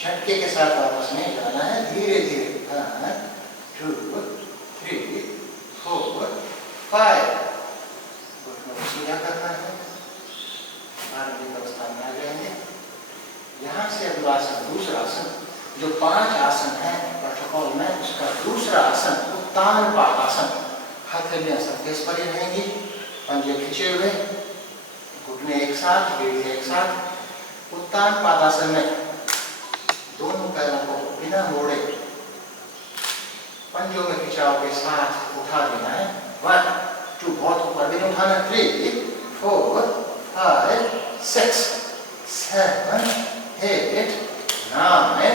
झटके के साथ वापस नहीं जाना है, धीरे धीरे। 1 2 3 4 5 सीधा करना है, आरंभिक अवस्था में आ जाएंगे। यहाँ से अगला आसन, दूसरा आसन, जो 5 आसन है प्रोटोकॉल में, उसका दूसरा आसन उत्तान पादासन। हथेलियां सरफेस पर ही रहेंगी, पंजे खिंचे हुए, घुटने एक साथ, बेड़े एक साथ। उत्तान पादासन में दोनों पैरों को बिना मोड़े पंजों में खिंचाव के साथ उठा देना है। 1 2 बहुत ऊपर भी नहीं उठाना। 3 4 5 6 7 8 9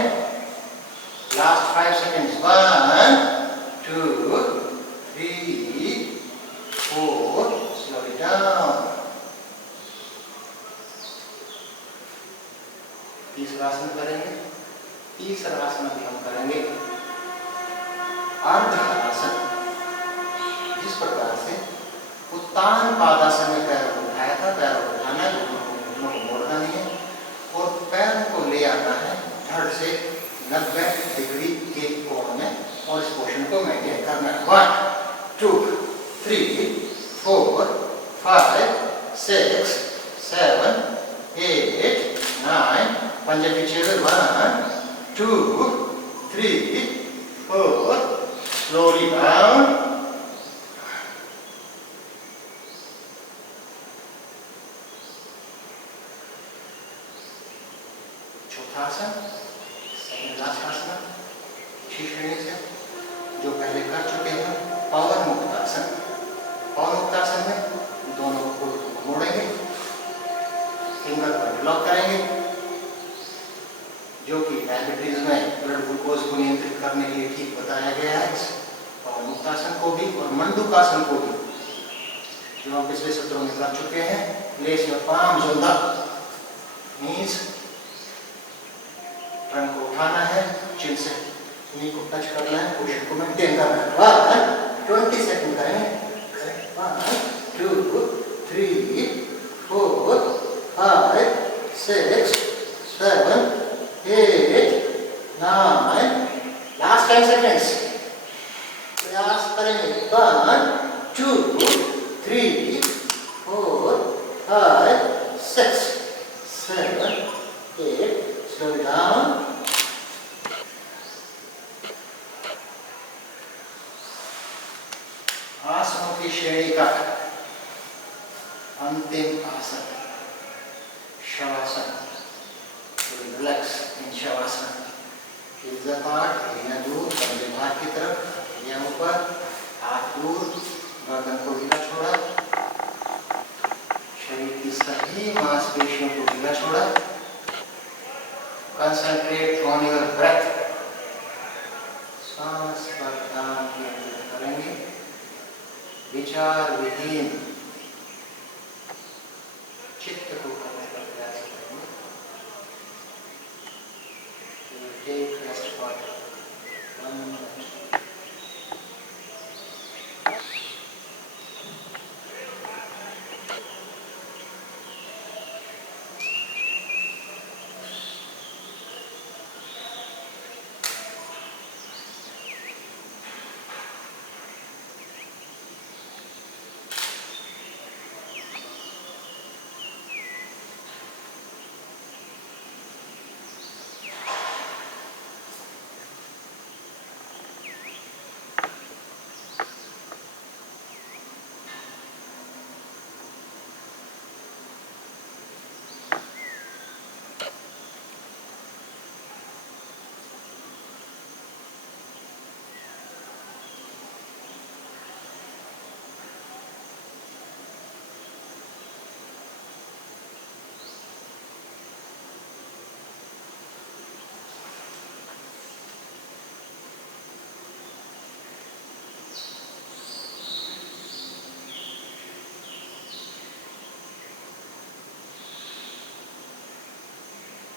लास्ट 5 सेकेंड्स। 1 2 3 4 slowly down. तीसरा आसन करेंगे। तीसरा आसन भी हम करेंगे अर्ध हलासन। जिस प्रकार से उत्तान पादासन में पैरों को उठाया था, पैरों को उठाना है, घुटनों को मोड़ना नहीं है और पैरों को ले आना है धड़ से 90 डिग्री के कोण में और इस पोर्शन को मेंटेन करना है। 1 2 3 4 5 6 7 8 9 पंजे पीछे 1 2 3 4 स्लोली डाउन। चौथा आसन, सेकंड लास्ट आसन, इसी श्रेणी से जो पहले कर चुके हैं, पवन मुक्त आसन। पवन मुक्त आसन में दोनों को मोड़ेंगे, फिंगर पर ब्लॉक करेंगे, जो कि डायबिटीज में ब्लड ग्लूकोज को नियंत्रित करने के लिए ठीक बताया गया है। पवन मुक्त आसन को भी और मंडूकासन को भी, जो हम पिछले सत्रों में कर चुके हैं। Place your palms on the knees. Trunk को उठाना है, चिन से नी को टच करना है, पोजीशन को मेंटेन करना है। 20 सेकंड करेंगे। 1 2 3 4 5 6 7 8 9 लास्ट 10 seconds। प्रयास करेंगे 1 2 3 4 5 6 7 8 slow down आसनों की श्रेणी का अंतिम आसन shavasana relax in shavasana area दूर कंधे बाहर की तरफ एरिया ऊपर हाथ दूर गर्दन को ढीला छोड़ा शरीर की सभी मांसपेशियों को ढीला छोड़ा कंसंट्रेट ऑन योर ब्रेथ सांस पर ध्यान केंद्रित करेंगे विचार विहीन चित्त को करने का प्रयास करेंगे take rest for 1 minute.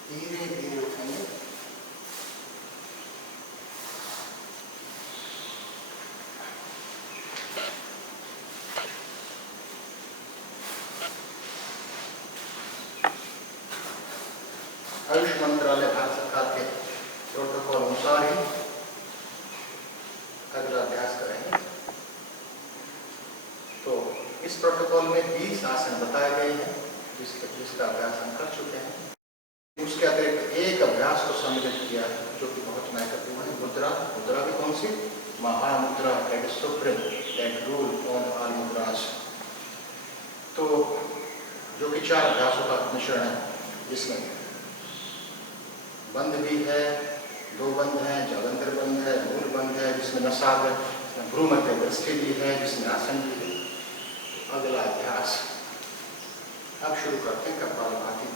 धीरे धीरे उठेंगे आयुष मंत्रालय भारत सरकार के प्रोटोकॉल अनुसार ही अगला अभ्यास करेंगे। तो इस प्रोटोकॉल में 20 आसन बताए गए हैं जिसका अभ्यास हम कर चुके हैं। उसके अतिरिक्त एक अभ्यास को सम्मिलित किया है जो कि बहुत महत्वपूर्ण है। मुद्रा भी कौन सी? महामुद्रा, that is supreme, that rule on all mudras. तो जो कि 4 अभ्यासों का मिश्रण है जिसमें बंध भी है, 2 बंध है, जालंधर बंध है, मूल बंध है जिसमें नसाग्र, भ्रूमध्य दृष्टि भी है जिसमें आसन भी है। अगला अभ्यास अब शुरू करते हैं कपालभाति।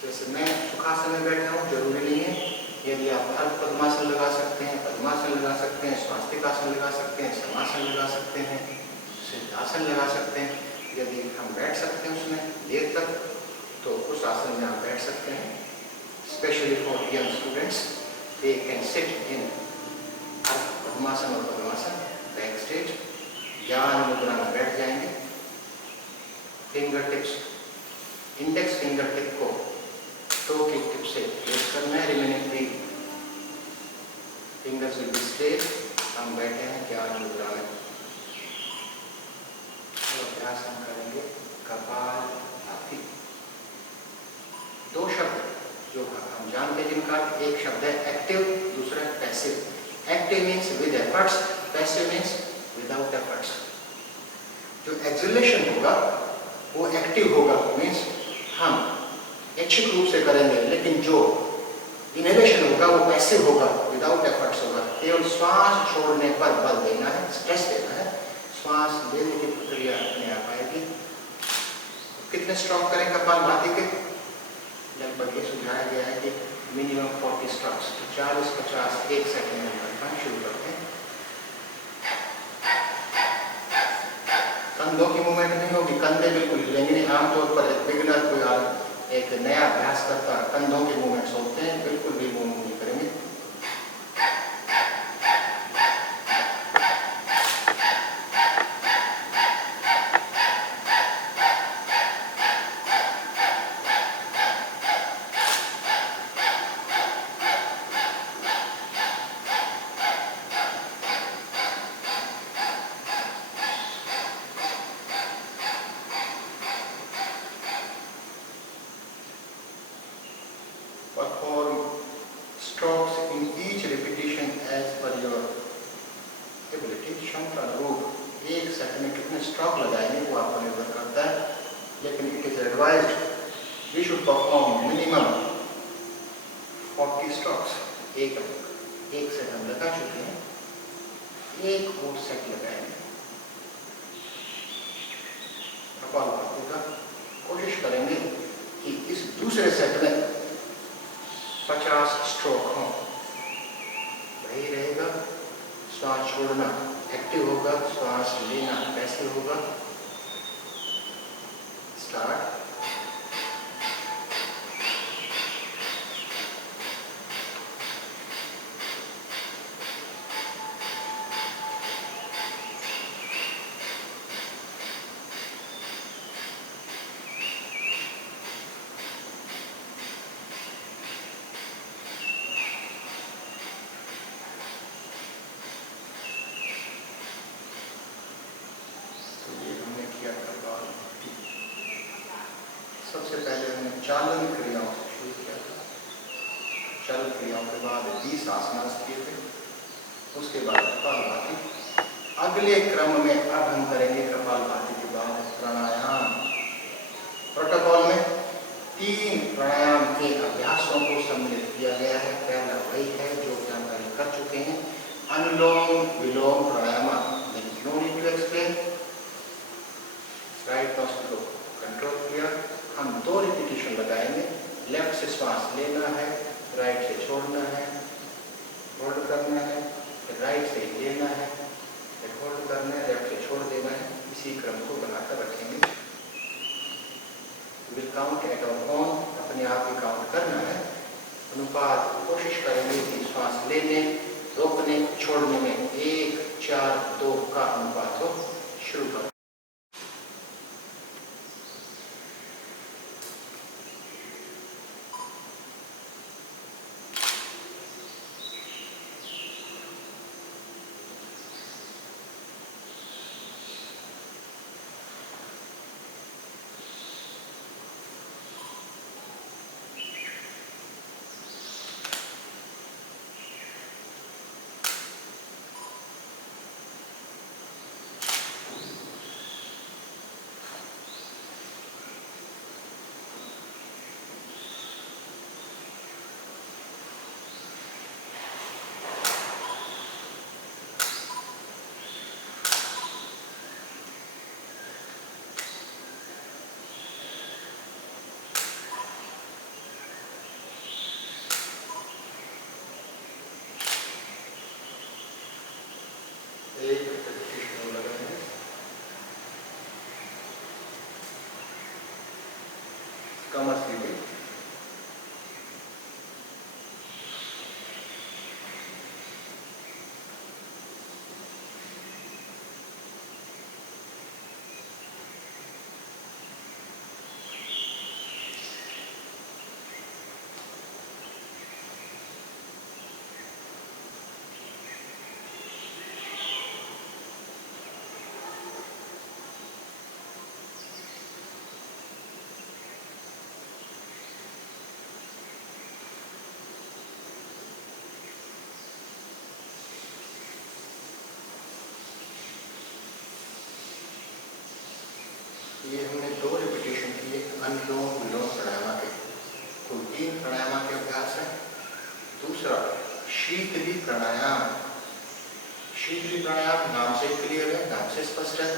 जैसे मैं सुखासन में बैठा हूँ, जरूरी नहीं है, यदि आप अर्ध पद्मासन लगा सकते हैं, पद्मासन लगा सकते हैं, स्वास्तिकासन लगा सकते हैं, समासन लगा सकते हैं, सिद्धासन लगा सकते हैं। यदि हम बैठ सकते हैं उसमें देर तक तो उस आसन में आप बैठ सकते हैं। Specially for young students they can sit in अर्ध पद्मासन और पद्मासन बैक स्टेज। ज्ञान मुद्रा में बैठ जाएंगे। Finger tips, index finger tip को टो की टिप से प्लेस करना है। Remaining 3 fingers will be straight. हम बैठे हैं ज्ञान मुद्रा में। तो अभ्यास हम करेंगे कपालभाति। 2 शब्द जो हम जानते हैं जिनका एक शब्द है एक्टिव, दूसरा है passive. Active means with efforts, passive means without efforts. जो एक्सलेशन होगा वो एक्टिव होगा, मीन्स हम इच्छित रूप से करेंगे, लेकिन जो इनहेलेशन होगा वो पैसिव होगा, विदाउट एफर्ट्स होगा। केवल श्वास छोड़ने पर बल देना है, स्ट्रेस देना है। श्वास लेने की प्रक्रिया अपने आप आएगी। कितने स्ट्रोक करें कपालभाति के? लगभग ये सुझाया गया है कि मिनिमम 40 स्ट्रोक्स, 40-50 1 सेकंड में करना शुरू करते हैं। कंधों की मूवमेंट नहीं होगी, कंधे बिल्कुल हिलेंगे नहीं। आमतौर पर बिगिनर कोई एक नया अभ्यास करता कंधों के मूवमेंट्स होते हैं, बिल्कुल भी मूव नहीं करेंगे। सेट में कितने स्ट्रोक लगाएंगे वो आपको निर्भर करता है, लेकिन it is advised we should perform minimum 40 strokes. एक सेट हम लगा चुके हैं, एक और सेट लगाएंगे। कपालभाति का कोशिश करेंगे कि इस दूसरे सेट में 50 स्ट्रोक हो। वही रहेगा, श्वास छोड़ना एक्टिव होगा, श्वास लेना पैसिव होगा। स्टार्ट। सबसे पहले हमने चालन क्रियाओं से शुरू किया था। चालन क्रियाओं के बाद 20 आसनास किए थे, उसके बाद कपालभाति। अगले क्रम में अब हम करेंगे कपालभाति के बाद प्राणायाम। प्रोटोकॉल में 3 प्राणायाम के अभ्यासों को सम्मिलित किया गया है। पहला वही है जो कि हम पहले कर चुके हैं, अनुलोम विलोम प्राणायाम। No need to explain. Right nostril को कंट्रोल किया। हम 2 रिपीटेशन लगाएंगे। लेफ्ट से श्वास लेना है, राइट से छोड़ना है, होल्ड करना है, फिर राइट से लेना है, फिर होल्ड करना है, लेफ्ट से छोड़ देना है। इसी क्रम को बनाकर रखेंगे। Will count at our own, अपने आप ही काउंट करना है। अनुपात कोशिश करेंगे कि श्वास लेने, रोकने, छोड़ने में 1, 4, 2 का अनुपात हो। शुरू करें। कमर सीधे। ये हमने 2 रिपीटेशन किए अनुलोम विलोम प्राणायाम के। कुल 3 प्राणायाम के अभ्यास है। दूसरा शीतली प्राणायाम। शीतली प्राणायाम नाम से क्लियर है, नाम से स्पष्ट है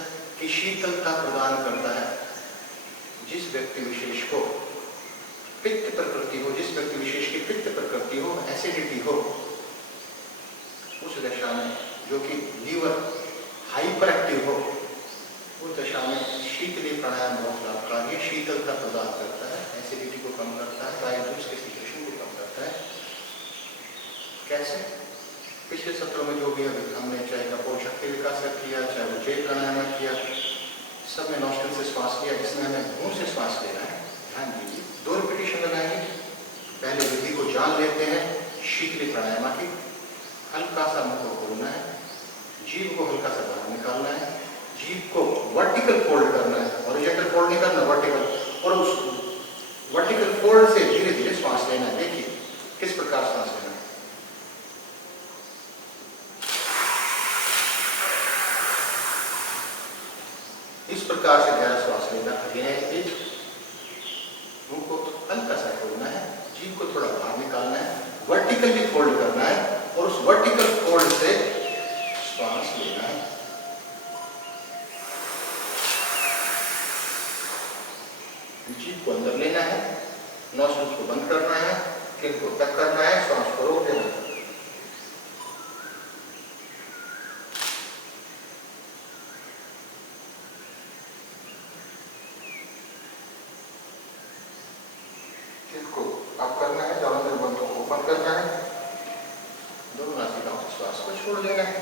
कि शीतलता प्रदान करता है। जिस व्यक्ति विशेष को पित्त प्रकृति हो, जिस व्यक्ति विशेष की पित्त प्रकृति हो, एसिडिटी हो, उस दशा में जो कि लीवर हाइपर एक्टिव हो, उस दशा में शीतली प्राणायाम बहुत लाभकारी है। शीतलता प्रदान करता है, एसिडिटी को कम करता है, बाइल जूस के सिक्रेशन को कम करता है। कैसे? पिछले सत्रों में जो भी हमने चाहे कपोल शक्ति विकास किया, चाहे वो जय प्राणायाम किया, सब में नॉस्ट्रिल से श्वास लिया। इसमें हमें मुंह से श्वास लेना है। ध्यान दीजिए, 2 रिपीटेशन लगाएंगे। पहले विधि को जान लेते हैं शीतली प्राणायाम की। हल्का सा मुंह को खोलना है, जीभ को हल्का सा बाहर निकालना है, जीभ को वर्टिकल फोल्ड करना है, हॉरिजॉन्टल फोल्ड नहीं करना, वर्टिकल, और उस वर्टिकल फोल्ड से धीरे धीरे श्वास लेना है। देखिए किस प्रकार श्वास लेना है। प्रकार से गहरा श्वास लेना। अगेन मुंह को हल्का सा खोलना है, जीभ को थोड़ा बाहर निकालना है, वर्टिकली फोल्ड करना है और उस वर्टिकल फोल्ड से श्वास लेना है। जीभ को अंदर लेना है, नॉस्ट्रिल्स को बंद करना है, किन को टक करना है, श्वास को रोक देना है। को अप करना है, जब अंदर बंद को ओपन करना है, दोनों नासिकाओं से श्वास को छोड़ देना है।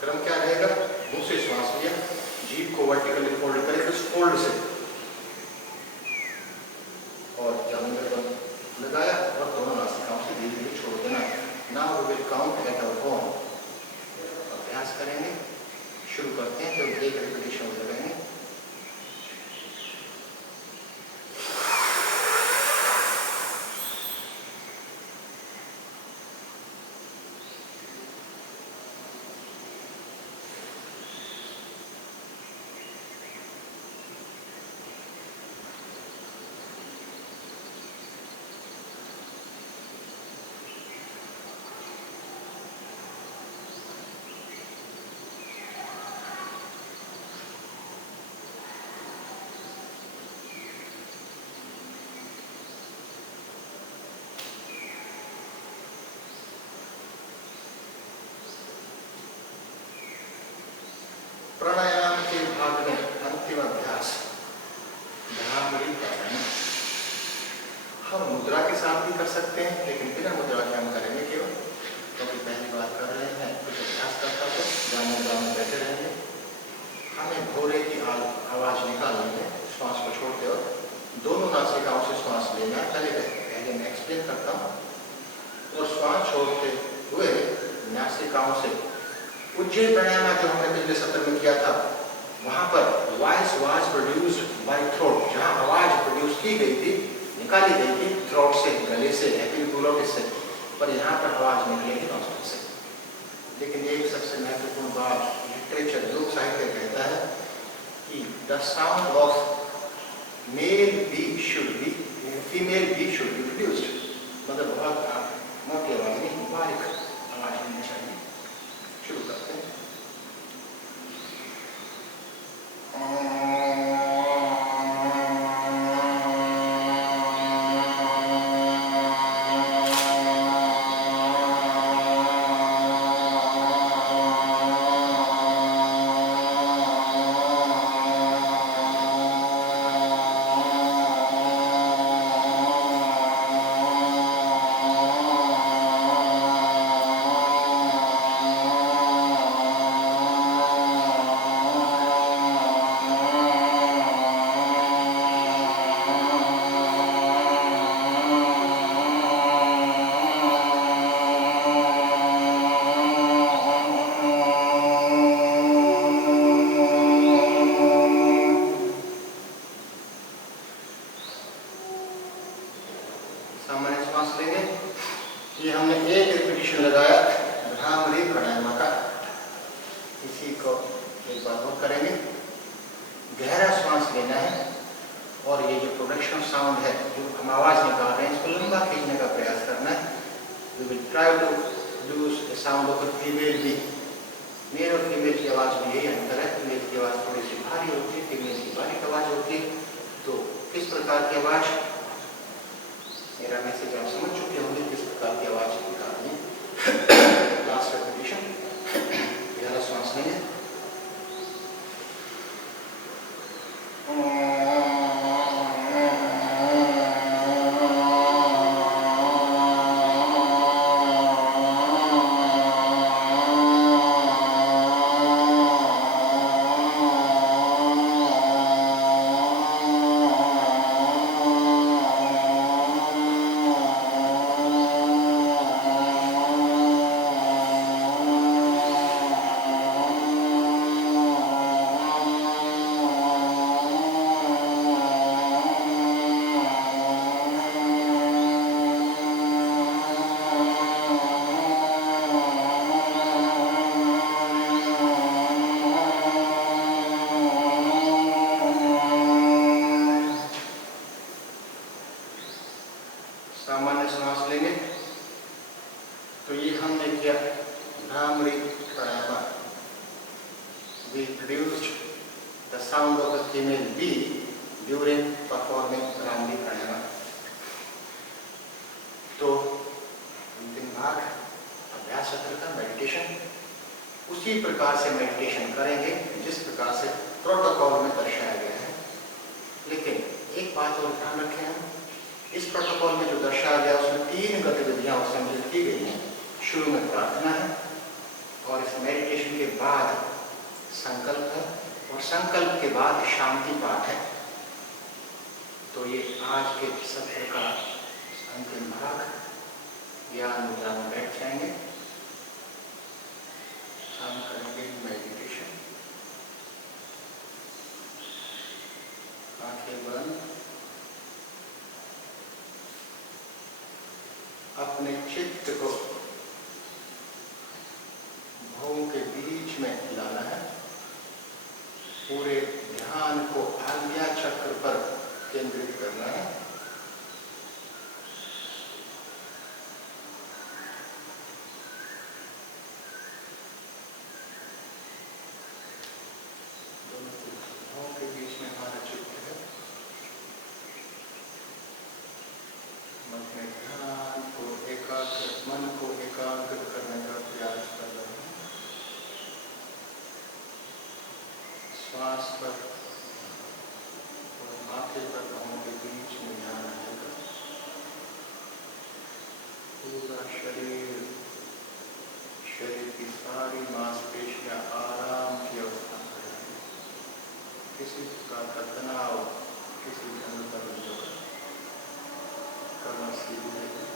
क्रम क्या रहेगा? मुंह से श्वास लिया, जीभ को वर्टिकली फोल्ड करें उस फोल्ड से, और जब अंदर बंद लगाया और दोनों नासिकाओं से धीरे धीरे छोड़ देना। Now we will count at our home. अभ्यास करेंगे, शुरू करते हैं। तो एक रिपीटेशन लगाएंगे। प्राणायाम के भाग में अंतिम अभ्यास भ्रामरी प्राणायाम। हम मुद्रा के साथ भी कर सकते हैं, लेकिन बिना मुद्रा के हम करेंगे केवल, क्योंकि पहली बार कर रहे हैं, कुछ अभ्यास करता तो जान मुद्रा में बैठे रहेंगे। हमें भोरे की आवाज निकालनी है, श्वास को छोड़ते वक्त दोनों नासिकाओं से श्वास लेना है। पहले मैं एक्सप्लेन करता हूँ। और श्वास छोड़ते हुए नासिकाओं से उज्जैन प्राणायाम जो हमने पिछले सत्र में किया था, वहां पर voice was produced by throat. जहां आवाज प्रोड्यूस की गई थी, निकाली गई थी थ्रोट से, गले से, एपिग्लोटिस से, पर यहाँ पर आवाज निकलेगी नॉस्ट्रिल से। लेकिन एक सबसे महत्वपूर्ण बात, लिटरेचर लोक साहित्य कहता है कि the sound of male B should be, female B should be produced. मतलब बहुत मोटी आवाज नहीं, बारीक आवाज होनी चाहिए। शुरू करते हैं। ये हमने एक रिपीटिशन लगाया भ्रामरी प्राणायाम का। इसी को एक बार और करेंगे। गहरा श्वास लेना है और ये जो प्रोडक्शन साउंड है, जो हम आवाज निकाल रहे हैं, इसको लंबा खींचने का प्रयास करना है। We will try to use the sound of female B. Male और फीमेल की आवाज में यही अंतर है। फीमेल की आवाज थोड़ी सी भारी होती है, फीमेल की बारीक आवाज होती है। तो किस प्रकार की आवाज, मेरा मैसेज आप समझ चुके होंगे किस प्रकार की आवाज निकालनी है। लास्ट रिपीटिशन, गहरा श्वास लेंगे। we produced the sound of the female bee during performing Brahmi Pranayama. तो अंतिम भाग अभ्यास सत्र का मेडिटेशन, उसी प्रकार से मेडिटेशन करेंगे जिस प्रकार से प्रोटोकॉल में दर्शाया गया है। लेकिन एक बात और ध्यान रखें, हम इस प्रोटोकॉल में जो दर्शाया गया उसमें 3 गतिविधियां सम्मिलित की गई हैं। शुरू में प्रार्थना है और इस मेडिटेशन के बाद संकल्प है और संकल्प के बाद शांति पाठ है। तो ये आज के सत्र का अंतिम भाग, ज्ञान मुद्रा में बैठ जाएंगे, हम करेंगे मेडिटेशन। आंखें बंद, अपने चित्त को भौं के बीच में लाना है, पूरे ध्यान को आज्ञा चक्र पर केंद्रित करना है। भौं के बीच में हमारा चित्त है, अपने ध्यान को एकाग्र, मन को एकाग्र करने का प्रयास कर रहे हैं। श्वास पर और माथे पर भौं के बीच में ध्यान आएगा। पूरा शरीर की सारी मांसपेशियां आराम की अवस्था में रहेंगी। किसी प्रकार का तनाव, किसी ढंग का नहीं होगा। कमर सीधी रहेगी।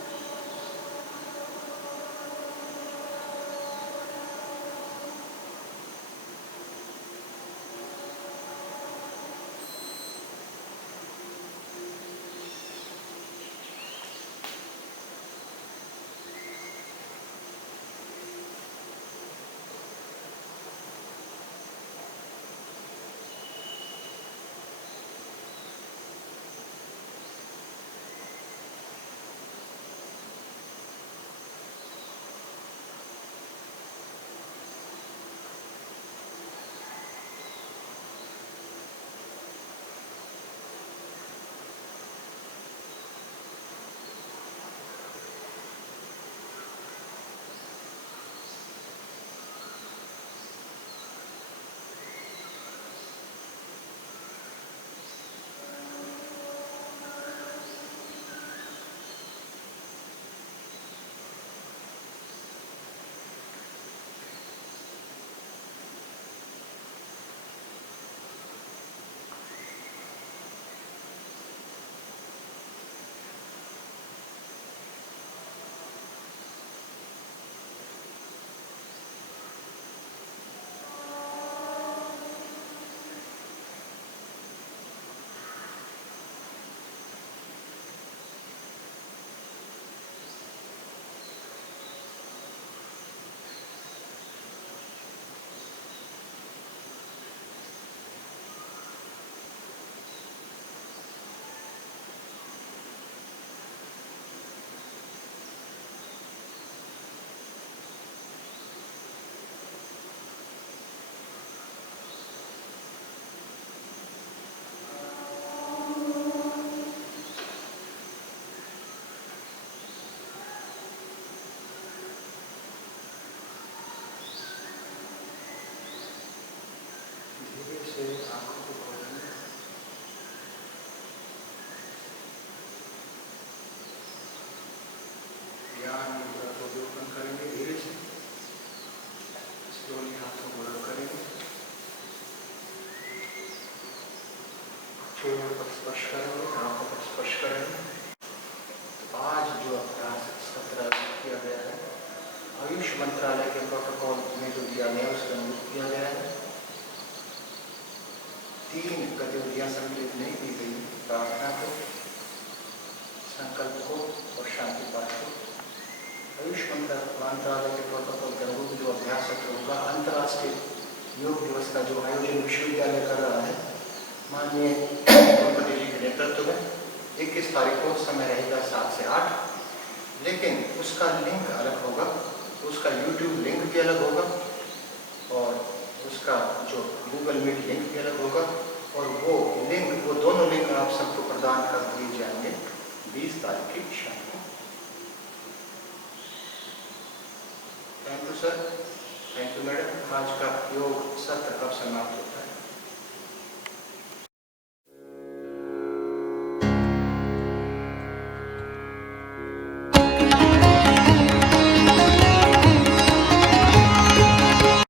से आंखों को खोलेंगे। ज्ञान मुद्रा को भी ओपन करेंगे। धीरे से स्लोली हाथों को रब करेंगे। चेहरे पर स्पर्श करेंगे, आंखों पर स्पर्श करेंगे। तो आज जो अभ्यास सत्र किया गया है, आयुष मंत्रालय के प्रोटोकॉल में जो दिया गया है उसके अनुरूप किया गया है। 3 गतिविधियां सम्मिलित नहीं की गई, प्रार्थना को, संकल्प को और शांति पाठ को। आयुष मंत्रालय के प्रोटोकॉल के अनुरूप जो अभ्यास सत्र होगा, अंतर्राष्ट्रीय योग दिवस का जो आयोजन विश्वविद्यालय कर रहा है, माननीय कुलपति जी के नेतृत्व में 21 तारीख को समय रहेगा 7 से 8, लेकिन उसका लिंक अलग होगा, उसका YouTube लिंक भी अलग होगा और उसका उसका जो गूगल मीट लिंक भी अलग होगा और वो दोनों लिंक आप सबको प्रदान कर दिए जाएंगे 20 तारीख की शाम को। Thank you sir, thank you madam. आज का योग सत्र कब समाप्त होता है?